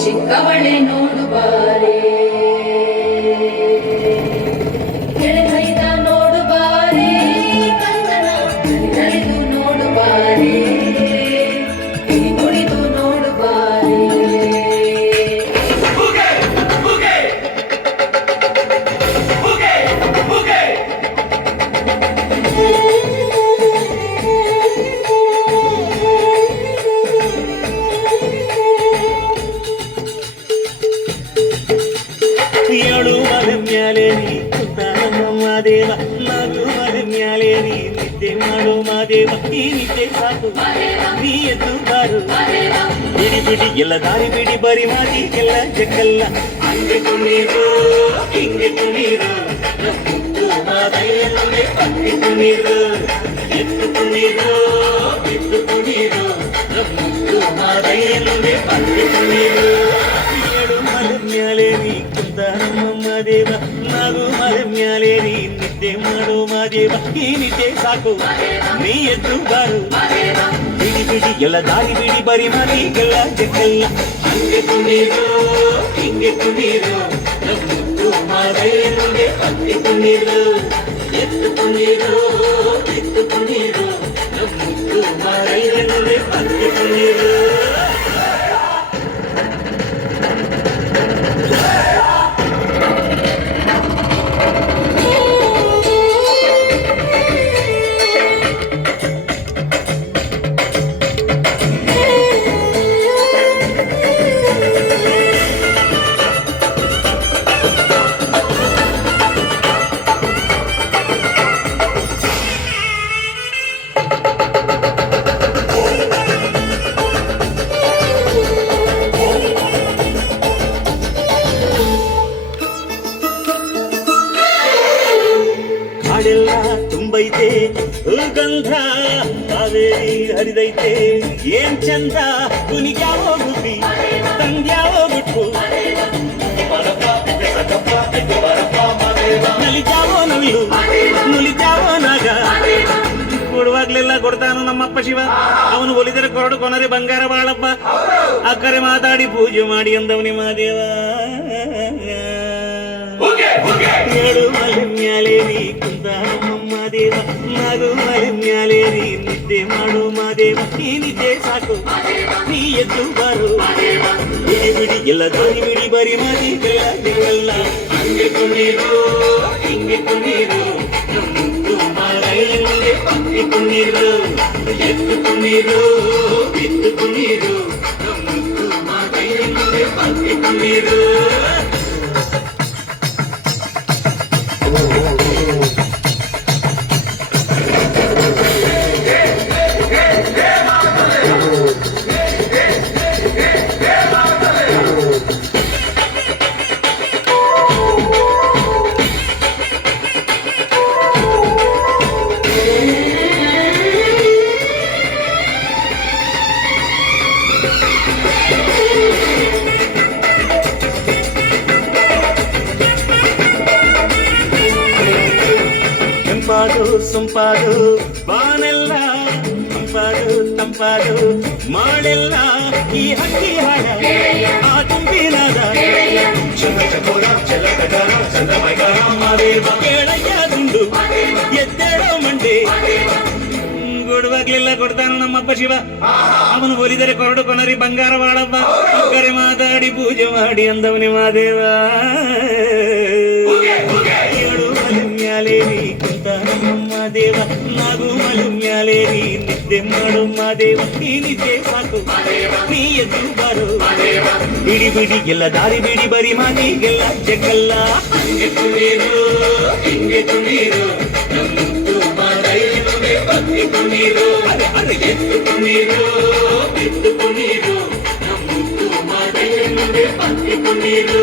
ಚಿಕ್ಕವಳೆ ನೋಡು ಬಾರೆ, ಕೆಳಗೈದ ನೋಡು ಬಾರೆ, ಕಂದನ ನಡೆದು ನೋಡು ಬಾರೆ, ಕುಣಿದು ನೋಡು ಬಾರೆ. ಮ್ಯಾಲೆ ನೀ ಮಾದೇವ ನಾಗು ಮರ ಮ್ಯಾಲೆ ನೀ ನಿದ್ದೆ ಮಾಡು ಮಾದೇವ ಈ ನಿದ್ದೆ ಸಾಕು ನೀ ಎದ್ದು ಬಾರು ಬಿಡಿ ಬಿಡಿ ಎಲ್ಲ ದಾರಿ ಬಿಡಿ ಬರಿ ಮಾದಿ ಎಲ್ಲ ಜಕ್ಕಲ್ಲ ಹಂಗೆ ಕುಣೀರು ಹಿಂಗೆ ಕುಣೀರು ಮುತ್ತು ಮಾದೈಯಲ್ಲೇ ಹಂಗೆ ಕುಣೀರು ಎದ್ದು ಕುಣೀರು ಎದ್ದು ಕುಣೀರು ಮುತ್ತು ಮಾದೈಯಲ್ಲೇ ಹಂಗೆ ಕುಣೀರು ಏಳು ಮರ ಮ್ಯಾಲೆ ನೀ ಕುಂತ ಮಾದೇವ ನಾಗು ಮರ ಮ್ಯಾಲೆ ನೀ ನಿದ್ದೆ ಮಾಡು ಮಾದೇವ ಈ ನಿದ್ದೆ ಸಾಕು ನೀ ಎದ್ದು ಬಾರು ಬಿಡಿ ಬಿಡಿ ಎಲ್ಲ ದಾರಿ ಬಿಡಿ ಬರಿ ಮಾದಿಗೆಲ್ಲ ಜಕ್ಕಲ್ಲ ಹಂಗೆ ಕುಣೀರು ಹಿಂಗೆ ಕುಣೀರು ಮುತ್ತು ಮಾದೈಯಲ್ಲೇ ಹಂಗೆ ಕುಣೀರು ಎದ್ದು ಕುಣೀರು ಎದ್ದು ಕುಣೀರು ಮುತ್ತು ಮಾದೈಯಲ್ಲೇ ಹಂಗೆ ಕುಣೀರು. ಹಾಡೆಲ್ಲ ತುಂಬೈತೆ ಗಂಧ ಕಾವೇರಿ ಹರಿದೈತೆ ಏನ್ ಚಂದ ಕುನಿಗ್ಯಾವೋ ಬುದ್ಧಿ ತಂಗ್ಯಾವೋ ಬಿಟ್ಟು ನಲಿಜಾವೋ ನವಿಲು ನುಲಿಜಾವೋ ನಾಗ ಕೊಡುವಾಗ್ಲೆಲ್ಲ ಕೊಡ್ತಾನು ನಮ್ಮಪ್ಪ ಶಿವ ಅವನು ಒಲಿದರೆ ಕೊರಡು ಕೊನರೆ ಬಂಗಾರ ಬಾಳಪ್ಪ ಅಕ್ಕರೆ ಮಾತಾಡಿ ಪೂಜೆ ಮಾಡಿ ಅಂದವನಿ ಮಾದೇವ ಏಳು ಮಲೆ ಮ್ಯಾಲೆ ನೀ ಕುಂತ ಮಾದೇವ ನಾಗು ಮಲೆ ಮ್ಯಾಲೆ ನೀ ನಿದ್ದೆ ಮಾಡು ಮಾದೇವ ಈ ನಿದ್ದೆ ಸಾಕು ನೀ ಎದ್ದು ಬಾರು ಬಿಡಿ ಬಿಡಿ ಎಲ್ಲ ದಾರಿ ಬಿಡಿ ಬರಿ ಮಾದಿಗೆಲ್ಲ ಜಗಲ್ಲ ಹಂಗೆ ಕುಣೀರು ಹಿಂಗೆ ಕುಣೀರು ಮುತ್ತು ಮಾದೈಯಲ್ಲೇ ಹಂಗೆ ಕುಣೀರು ಎದ್ದು ಕುಣೀರು ಎದ್ದು ಕುಣೀರು ಮುತ್ತು ಮಾದೈಯಲ್ಲೇ ಹಂಗೆ ಕುಣೀರು. ತಂಪಾದು ಸೊಂಪಾದು ಬಾನೆಲ್ಲ ತಂಪಾದು ತಂಪಾದು ಮಾಡೆಲ್ಲ ಈ ಹಕ್ಕಿ ಹಾಡ ಆ ತುಂಬಿನಾದ ಕೇಳಯ್ಯ ದುಂಡು ಎದ್ದೇಳೋ ಮಂಡೆ ಕೊಡುವಾಗ್ಲೆಲ್ಲ ಕೊಡ್ತಾನು ನಮ್ಮಪ್ಪ ಶಿವ ಅವನು ಒಲಿದರೆ ಕೊರಡು ಕೊನರಿ ಬಂಗಾರ ಬಾಳಪ್ಪ ಅಕ್ಕರೆ ಮಾತಾಡಿ ಪೂಜೆ ಮಾಡಿ ಅಂದವನಿ ಮಾದೇವ ಏಳು ಮಲೆ ಮ್ಯಾಲೆ ನೀ ಕುಂತ ಮಾದೇವ ನಾಗು ಮಲೆ ಮ್ಯಾಲೆ ನೀ ನಿದ್ದೆ ಮಾಡು ಮಾದೇವ ಈ ನಿದ್ದೆ ಸಾಕು ನೀ ಎದ್ದು ಬಾರು ಬಿಡಿ ಬಿಡಿ ಎಲ್ಲ ದಾರಿ ಬಿಡಿ ಬರಿ ಮಾದಿಗೆಲ್ಲ ಜಗಲ್ಲ ಹಂಗೆ ಕುಣೀರು ಹಿಂಗೆ ಕುಣೀರು ಮುತ್ತು ಮಾದೈಯಲ್ಲೇ ಹಂಗೆ ಕುಣೀರು ಅರೆ ಎದ್ದು ಕುಣೀರು ಎದ್ದು ಕುಣೀರು ಮುತ್ತು ಮಾದೈಯಲ್ಲೇ ಹಂಗೆ ಕುಣೀರು.